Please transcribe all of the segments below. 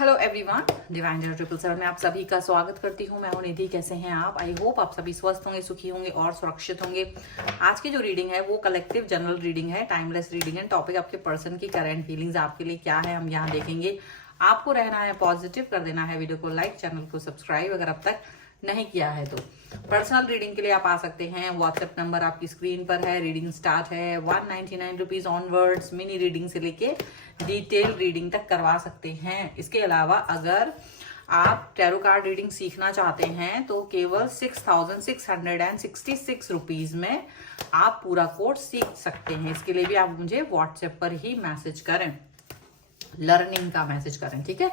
Hello everyone, divine zero 777 में आप सभी का स्वागत करती हूँ। मैं हूँ निधि। कैसे हैं आप? आई होप आप सभी स्वस्थ होंगे, सुखी होंगे और सुरक्षित होंगे। आज की जो रीडिंग है वो कलेक्टिव जनरल रीडिंग है, टाइमलेस रीडिंग है। टॉपिक आपके पर्सन की करंट फीलिंग्स आपके लिए क्या है हम यहाँ देखेंगे। आपको रहना है पॉजिटिव, कर देना है वीडियो को लाइक, चैनल को सब्सक्राइब अगर अब तक नहीं किया है तो। पर्सनल रीडिंग के लिए आप आ सकते हैं। व्हाट्सएप नंबर आपकी स्क्रीन पर है। रीडिंग स्टार्ट है 199 रुपीज ऑनवर्ड्स। मिनी रीडिंग से लेके डिटेल रीडिंग तक करवा सकते हैं। इसके अलावा अगर आप टैरो कार्ड रीडिंग सीखना चाहते हैं तो केवल 6666 रुपीज में आप पूरा कोर्स सीख सकते हैं। इसके लिए भी आप मुझे व्हाट्सएप पर ही मैसेज करें, लर्निंग का मैसेज करें, ठीक है।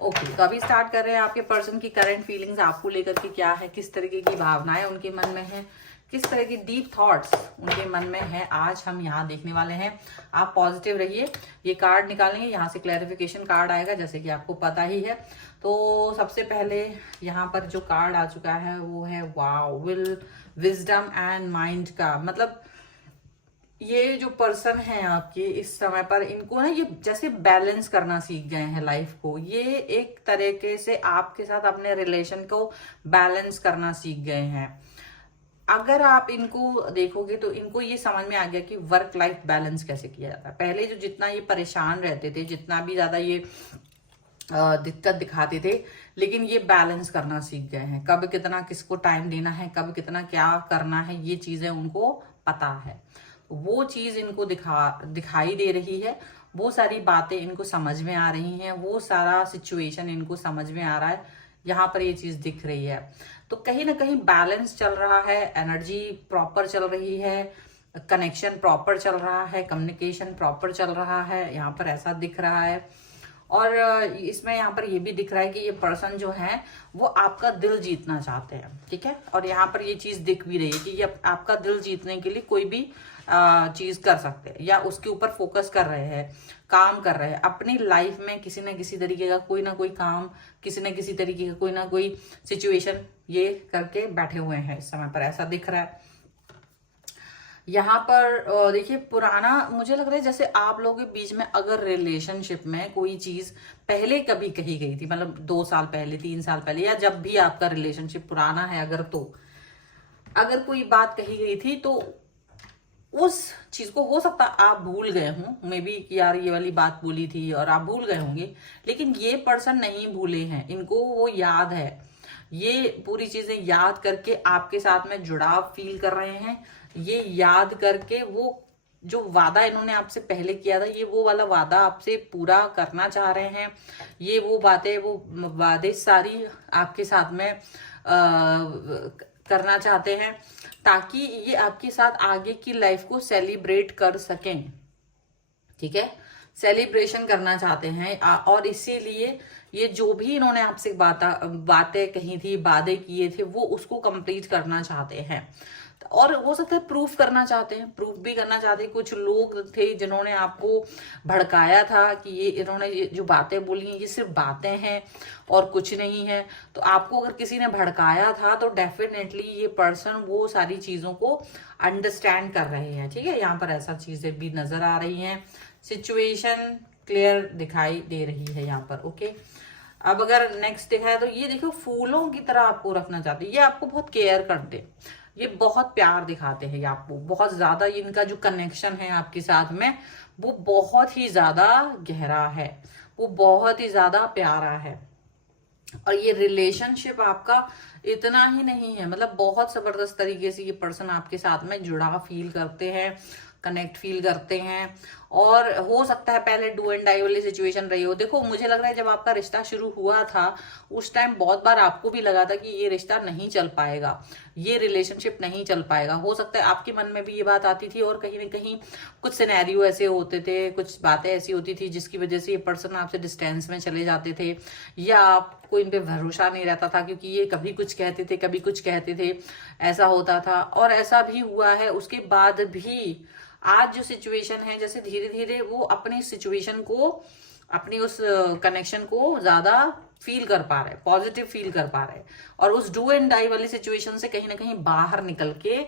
ओके, तो अभी स्टार्ट कर रहे हैं। आपके पर्सन की करंट फीलिंग्स आपको लेकर के क्या है, किस तरीके की भावनाएं उनके मन में है, किस तरह की डीप थॉट्स उनके मन में है, आज हम यहाँ देखने वाले हैं। आप पॉजिटिव रहिए। ये कार्ड निकालेंगे, यहाँ से क्लैरिफिकेशन कार्ड आएगा जैसे कि आपको पता ही है। तो सबसे पहले यहाँ पर जो कार्ड आ चुका है वो है wow, will, wisdom and mind का। मतलब ये जो पर्सन है आपके इस समय पर, इनको ना ये जैसे बैलेंस करना सीख गए हैं लाइफ को। ये एक तरीके से आपके साथ अपने रिलेशन को बैलेंस करना सीख गए हैं। अगर आप इनको देखोगे तो इनको ये समझ में आ गया कि वर्क लाइफ बैलेंस कैसे किया जाता है। पहले जो जितना ये परेशान रहते थे, जितना भी ज्यादा ये दिक्कत दिखाते थे, लेकिन ये बैलेंस करना सीख गए हैं। कब कितना किसको टाइम देना है, कब कितना क्या करना है, ये चीजें उनको पता है। वो चीज इनको दिखाई दे रही है। वो सारी बातें इनको समझ में आ रही हैं। वो सारा सिचुएशन इनको समझ में आ रहा है। यहाँ पर ये चीज दिख रही है। तो कहीं ना कहीं बैलेंस चल रहा है, एनर्जी प्रॉपर चल रही है, कनेक्शन प्रॉपर चल रहा है, कम्युनिकेशन प्रॉपर चल रहा है। यहाँ पर ऐसा दिख रहा है। और इसमें यहाँ पर ये भी दिख रहा है कि ये पर्सन जो है वो आपका दिल जीतना चाहते हैं, ठीक है। और यहाँ पर ये चीज दिख भी रही है कि ये आपका दिल जीतने के लिए कोई भी चीज कर सकते हैं या उसके ऊपर फोकस कर रहे हैं, काम कर रहे हैं अपनी लाइफ में। किसी ना किसी तरीके का कोई ना कोई काम, किसी ना किसी तरीके का कोई ना कोई सिचुएशन ये करके बैठे हुए हैं इस समय पर, ऐसा दिख रहा है। यहाँ पर देखिए, पुराना मुझे लग रहा है जैसे आप लोगों के बीच में अगर रिलेशनशिप में कोई चीज पहले कभी कही गई थी, मतलब 2 साल पहले, 3 साल पहले, या जब भी आपका रिलेशनशिप पुराना है अगर, तो अगर कोई बात कही गई थी तो उस चीज को हो सकता आप भूल गए हों, मे बी कि यार ये वाली बात बोली थी और आप भूल गए होंगे। लेकिन ये पर्सन नहीं भूले हैं, इनको वो याद है। ये पूरी चीजें याद करके आपके साथ में जुड़ाव फील कर रहे हैं। ये याद करके वो जो वादा इन्होंने आपसे पहले किया था, ये वो वाला वादा आपसे पूरा करना चाह रहे हैं। ये वो बातें, वो वादे सारी आपके साथ में करना चाहते हैं ताकि ये आपके साथ आगे की लाइफ को सेलिब्रेट कर सकें, ठीक है। सेलिब्रेशन करना चाहते हैं और इसीलिए ये जो भी इन्होंने आपसे बातें कही थी, वादे किए थे, वो उसको कंप्लीट करना चाहते हैं। और हो सकता है प्रूफ करना चाहते हैं, प्रूफ भी करना चाहते हैं। कुछ लोग थे जिन्होंने आपको भड़काया था कि ये इन्होंने ये जो बातें बोली हैं ये सिर्फ बातें हैं और कुछ नहीं है। तो आपको अगर किसी ने भड़काया था तो डेफिनेटली ये पर्सन वो सारी चीजों को अंडरस्टैंड कर रहे हैं, ठीक है। यहाँ पर ऐसा चीजें भी नजर आ रही हैं। सिचुएशन क्लियर दिखाई दे रही है यहाँ पर, ओके। अब अगर नेक्स्ट देखा है तो ये देखो, फूलों की तरह आपको रखना चाहते हैं। ये आपको बहुत केयर करते, ये बहुत प्यार दिखाते हैं, ये आपको बहुत ज्यादा, इनका जो कनेक्शन है आपके साथ में वो बहुत ही ज्यादा गहरा है, वो बहुत ही ज्यादा प्यारा है। और ये रिलेशनशिप आपका इतना ही नहीं है, मतलब बहुत जबरदस्त तरीके से ये पर्सन आपके साथ में जुड़ा फील करते हैं, कनेक्ट फील करते हैं। और हो सकता है पहले डू एंड डाई वाली सिचुएशन रही हो। देखो, मुझे लग रहा है जब आपका रिश्ता शुरू हुआ था उस टाइम बहुत बार आपको भी लगा था कि ये रिश्ता नहीं चल पाएगा, ये रिलेशनशिप नहीं चल पाएगा। हो सकता है आपके मन में भी ये बात आती थी और कहीं ना कहीं कुछ सिनेरियो ऐसे होते थे, कुछ बातें ऐसी होती थी जिसकी वजह से ये पर्सन आपसे डिस्टेंस में चले जाते थे, या आपको इन पे भरोसा नहीं रहता था क्योंकि ये कभी कुछ कहते थे, कभी कुछ कहते थे, ऐसा होता था। और ऐसा भी हुआ है। उसके बाद भी आज जो सिचुएशन है, जैसे धीरे धीरे वो अपनी सिचुएशन को, अपनी उस कनेक्शन को ज्यादा फील कर पा रहे हैं, पॉजिटिव फील कर पा रहे हैं। और उस डू एंड डाई वाली सिचुएशन से कहीं ना कहीं बाहर निकल के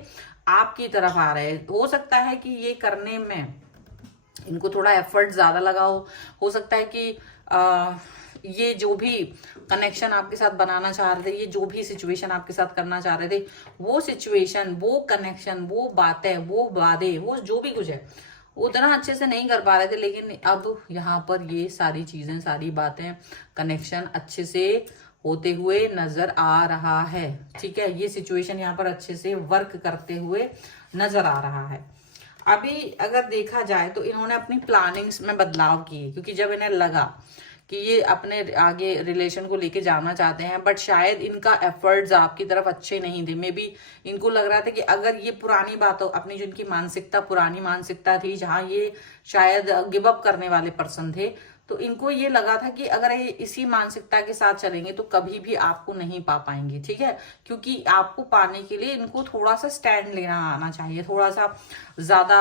आपकी तरफ आ रहे हैं। हो सकता है कि ये करने में इनको थोड़ा एफर्ट ज्यादा लगा हो सकता है कि ये जो भी कनेक्शन आपके साथ बनाना चाह रहे थे, ये जो भी सिचुएशन आपके साथ करना चाह रहे थे, वो सिचुएशन, वो कनेक्शन, वो बातें, वो वादे, वो जो भी कुछ है, उतना अच्छे से नहीं कर पा रहे थे। लेकिन अब यहाँ पर ये सारी चीजें, सारी बातें, कनेक्शन अच्छे से होते हुए नजर आ रहा है। ठीक है, ये सिचुएशन यहाँ पर अच्छे से वर्क करते हुए नजर आ रहा है। अभी अगर देखा जाए तो इन्होंने अपनी प्लानिंग्स में बदलाव किए, क्योंकि जब इन्हें लगा कि ये अपने आगे रिलेशन को लेके जाना चाहते हैं, बट शायद इनका एफर्ट्स आपकी तरफ अच्छे नहीं थे। मे बी इनको लग रहा था कि अगर ये पुरानी बातों, अपनी जो इनकी मानसिकता, पुरानी मानसिकता थी, जहां ये शायद गिव अप करने वाले पर्सन थे, तो इनको ये लगा था कि अगर ये इसी मानसिकता के साथ चलेंगे तो कभी भी आपको नहीं पा पाएंगे। ठीक है, क्योंकि आपको पाने के लिए इनको थोड़ा सा स्टैंड लेना आना चाहिए, थोड़ा सा ज्यादा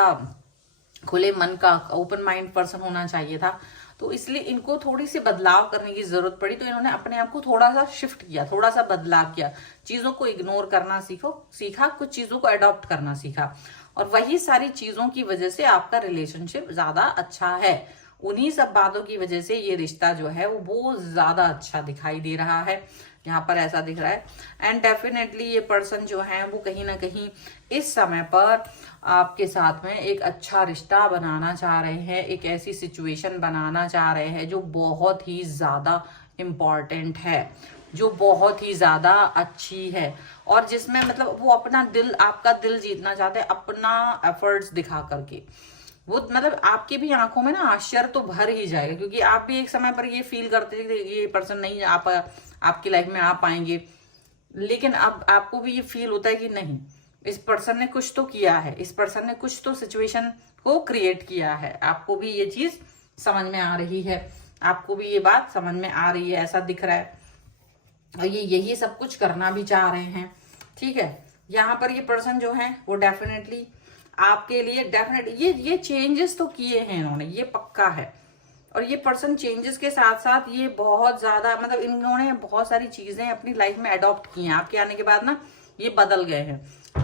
खुले मन का, ओपन माइंड पर्सन होना चाहिए था। तो इसलिए इनको थोड़ी सी बदलाव करने की जरूरत पड़ी। तो इन्होंने अपने आप को थोड़ा सा शिफ्ट किया, थोड़ा सा बदलाव किया, चीजों को इग्नोर करना सीखा, कुछ चीजों को अडॉप्ट करना सीखा। और वही सारी चीजों की वजह से आपका रिलेशनशिप ज्यादा अच्छा है। उन्हीं सब बातों की वजह से ये रिश्ता जो है वो बहुत ज्यादा अच्छा दिखाई दे रहा है। यहाँ पर ऐसा दिख रहा है। एंड डेफिनेटली ये पर्सन जो है वो कहीं ना कहीं इस समय पर आपके साथ में एक अच्छा रिश्ता बनाना चाह रहे हैं, एक ऐसी सिचुएशन बनाना चाह रहे हैं जो बहुत ही ज्यादा इम्पॉर्टेंट है, जो बहुत ही ज्यादा अच्छी है, और जिसमें मतलब वो अपना दिल, आपका दिल जीतना चाहते हैं अपना एफर्ट्स दिखा करके। वो मतलब आपकी भी आंखों में ना आश्चर्य तो भर ही जाएगा, क्योंकि आप भी एक समय पर ये फील करते थे कि ये पर्सन नहीं आपकी लाइफ में आ पाएंगे, लेकिन अब आपको भी ये फील होता है कि नहीं, इस पर्सन ने कुछ तो किया है, इस पर्सन ने कुछ तो सिचुएशन को क्रिएट किया है। आपको भी ये चीज समझ में आ रही है, आपको भी ये बात समझ में आ रही है, ऐसा दिख रहा है। और ये यही सब कुछ करना भी चाह रहे हैं। ठीक है, यहाँ पर ये पर्सन जो है वो डेफिनेटली आपके लिए ये चेंजेस तो किए हैं इन्होंने, ये पक्का है। और ये पर्सन चेंजेस के साथ साथ ये बहुत ज्यादा मतलब इन्होंने बहुत सारी चीजें अपनी लाइफ में अडॉप्ट की हैं। आपके आने के बाद ना ये बदल गए हैं,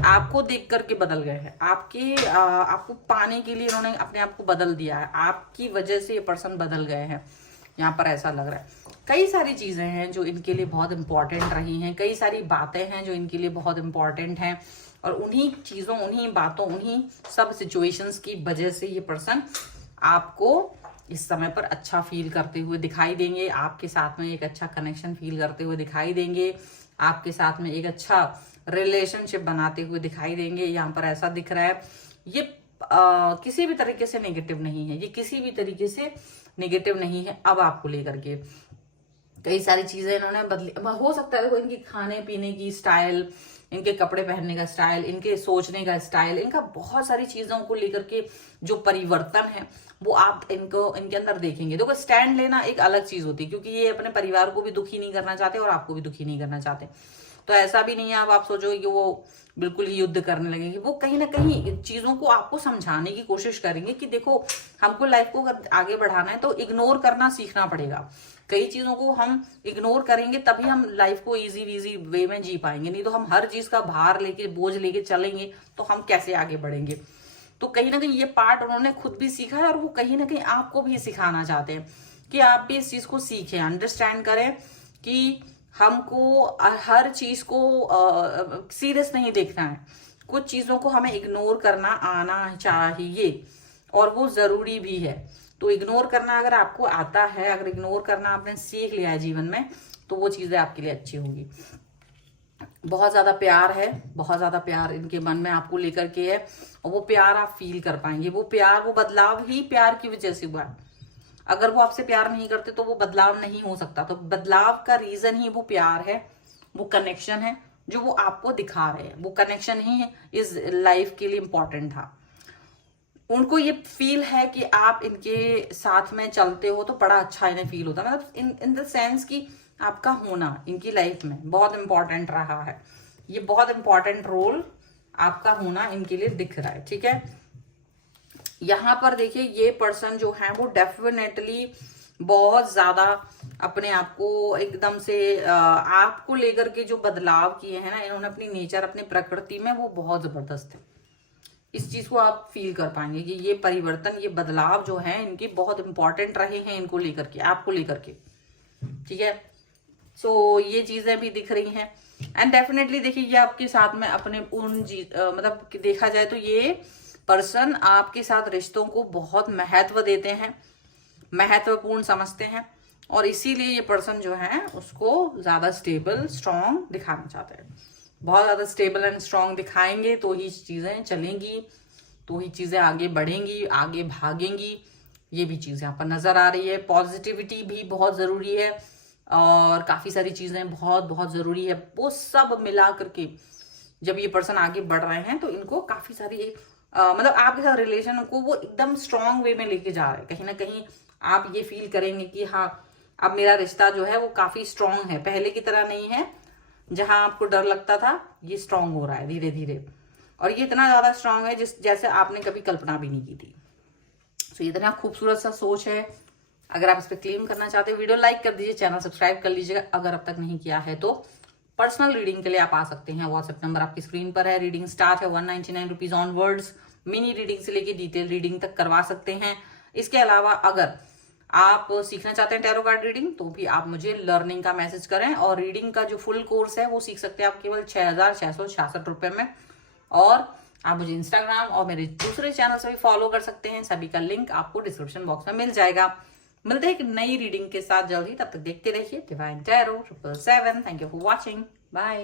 आपको देख करके बदल गए हैं, आपको पाने के लिए इन्होंने अपने आप को बदल दिया है, आपकी वजह से ये पर्सन बदल गए हैं। यहाँ पर ऐसा लग रहा है कई सारी चीजें हैं जो इनके लिए बहुत इंपॉर्टेंट रही हैं, कई सारी बातें हैं जो इनके लिए बहुत इंपॉर्टेंट हैं, और उन्हीं चीजों, उन्हीं बातों, उन्हीं सब सिचुएशंस की वजह से ये पर्सन आपको इस समय पर अच्छा फील करते हुए दिखाई देंगे, आपके साथ में एक अच्छा कनेक्शन फील करते हुए दिखाई देंगे, आपके साथ में एक अच्छा रिलेशनशिप बनाते हुए दिखाई देंगे। यहाँ पर ऐसा दिख रहा है ये किसी भी तरीके से नेगेटिव नहीं है, ये किसी भी तरीके से नेगेटिव नहीं है। अब आपको लेकर के कई सारी चीजें इन्होंने बदली, हो सकता है देखो इनकी खाने पीने की स्टाइल, इनके कपड़े पहनने का स्टाइल, इनके सोचने का स्टाइल, इनका बहुत सारी चीजों को लेकर के जो परिवर्तन है वो आप इनके अंदर देखेंगे। देखो स्टैंड लेना एक अलग चीज होती है, क्योंकि ये अपने परिवार को भी दुखी नहीं करना चाहते और आपको भी दुखी नहीं करना चाहते। तो ऐसा भी नहीं है आप सोचोगे कि वो बिल्कुल ही युद्ध करने लगेंगे। वो कहीं ना कहीं चीजों को आपको समझाने की कोशिश करेंगे कि देखो हमको लाइफ को आगे बढ़ाना है तो इग्नोर करना सीखना पड़ेगा। कई चीजों को हम इग्नोर करेंगे तभी हम लाइफ को इजी वीजी वे में जी पाएंगे, नहीं तो हम हर चीज का भार लेके, बोझ लेके चलेंगे तो हम कैसे आगे बढ़ेंगे। तो कहीं ना कहीं ये पार्ट उन्होंने खुद भी सीखा है और वो कहीं ना कहीं आपको भी सिखाना चाहते हैं कि आप भी इस चीज को सीखें, अंडरस्टैंड करें कि हमको हर चीज को सीरियस नहीं देखना है, कुछ चीजों को हमें इग्नोर करना आना चाहिए और वो जरूरी भी है। तो इग्नोर करना अगर आपको आता है, अगर इग्नोर करना आपने सीख लिया है जीवन में, तो वो चीजें आपके लिए अच्छी होंगी। बहुत ज्यादा प्यार है, बहुत ज्यादा प्यार इनके मन में आपको लेकर के है, और वो प्यार आप फील कर पाएंगे। वो प्यार, वो बदलाव ही प्यार की वजह से हुआ। अगर वो आपसे प्यार नहीं करते तो वो बदलाव नहीं हो सकता। तो बदलाव का रीजन ही वो प्यार है, वो कनेक्शन है जो वो आपको दिखा रहे हैं। वो कनेक्शन ही इस लाइफ के लिए इंपॉर्टेंट था। उनको ये फील है कि आप इनके साथ में चलते हो तो बड़ा अच्छा इन्हें फील होता है, मतलब इन द सेंस कि आपका होना इनकी लाइफ में बहुत इंपॉर्टेंट रहा है। ये बहुत इंपॉर्टेंट रोल आपका होना इनके लिए दिख रहा है। ठीक है, यहाँ पर देखिए ये पर्सन जो है वो डेफिनेटली बहुत ज्यादा अपने आप को एकदम से आपको लेकर के जो बदलाव किए हैं ना इन्होंने अपनी नेचर, अपनी प्रकृति में, वो बहुत जबरदस्त है। इस चीज को आप फील कर पाएंगे कि ये परिवर्तन, ये बदलाव जो है इनके बहुत इंपॉर्टेंट रहे हैं इनको लेकर के, आपको लेकर के। ठीक है। सो ये चीजें भी दिख रही हैं एंड डेफिनेटली देखिए ये आपके साथ में अपने मतलब देखा जाए तो ये पर्सन आपके साथ रिश्तों को बहुत महत्व देते हैं, महत्वपूर्ण समझते हैं और इसीलिए ये पर्सन जो है उसको ज्यादा स्टेबल स्ट्रॉन्ग दिखाना चाहते हैं। बहुत ज्यादा स्टेबल एंड स्ट्रॉन्ग दिखाएंगे तो ही चीजें चलेंगी, तो ही चीजें आगे बढ़ेंगी, आगे भागेंगी। ये भी चीजें यहाँ पर नजर आ रही है। पॉजिटिविटी भी बहुत जरूरी है और काफी सारी चीजें बहुत बहुत जरूरी है। वो सब मिला करके जब ये पर्सन आगे बढ़ रहे हैं तो इनको काफी सारी मतलब आपके साथ रिलेशन को वो एकदम स्ट्रॉन्ग वे में लेके जा रहे हैं। कहीं ना कहीं आप ये फील करेंगे कि हाँ अब मेरा रिश्ता जो है वो काफी स्ट्रॉन्ग है, पहले की तरह नहीं है जहां आपको डर लगता था। ये स्ट्रॉन्ग हो रहा है धीरे धीरे और ये इतना ज्यादा स्ट्रॉन्ग है जैसे आपने कभी कल्पना भी नहीं की थी। तो ये इतना खूबसूरत सा सोच है। अगर आप इस पर क्लेम करना चाहते हो वीडियो लाइक कर दीजिए, चैनल सब्सक्राइब कर लीजिएगा अगर अब तक नहीं किया है तो। पर्सनल रीडिंग के लिए आप आ सकते हैं, व्हाट्सएप नंबर आपकी स्क्रीन पर है। रीडिंग स्टार्ट है 199 रुपीज ऑनवर्ड्स। मिनी रीडिंग से लेके डिटेल रीडिंग तक करवा सकते हैं। इसके अलावा अगर आप सीखना चाहते हैं टैरो कार्ड रीडिंग तो भी आप मुझे लर्निंग का मैसेज करें और रीडिंग का जो फुल कोर्स है वो सीख सकते हैं आप केवल 6,666 रुपए में। और आप मुझे इंस्टाग्राम और मेरे दूसरे चैनल से भी फॉलो कर सकते हैं, सभी का लिंक आपको डिस्क्रिप्शन बॉक्स में मिल जाएगा। मिलते हैं एक नई रीडिंग के साथ जल्द ही, तब तक देखते रहिए divine tarot 777। Thank you for watching, bye.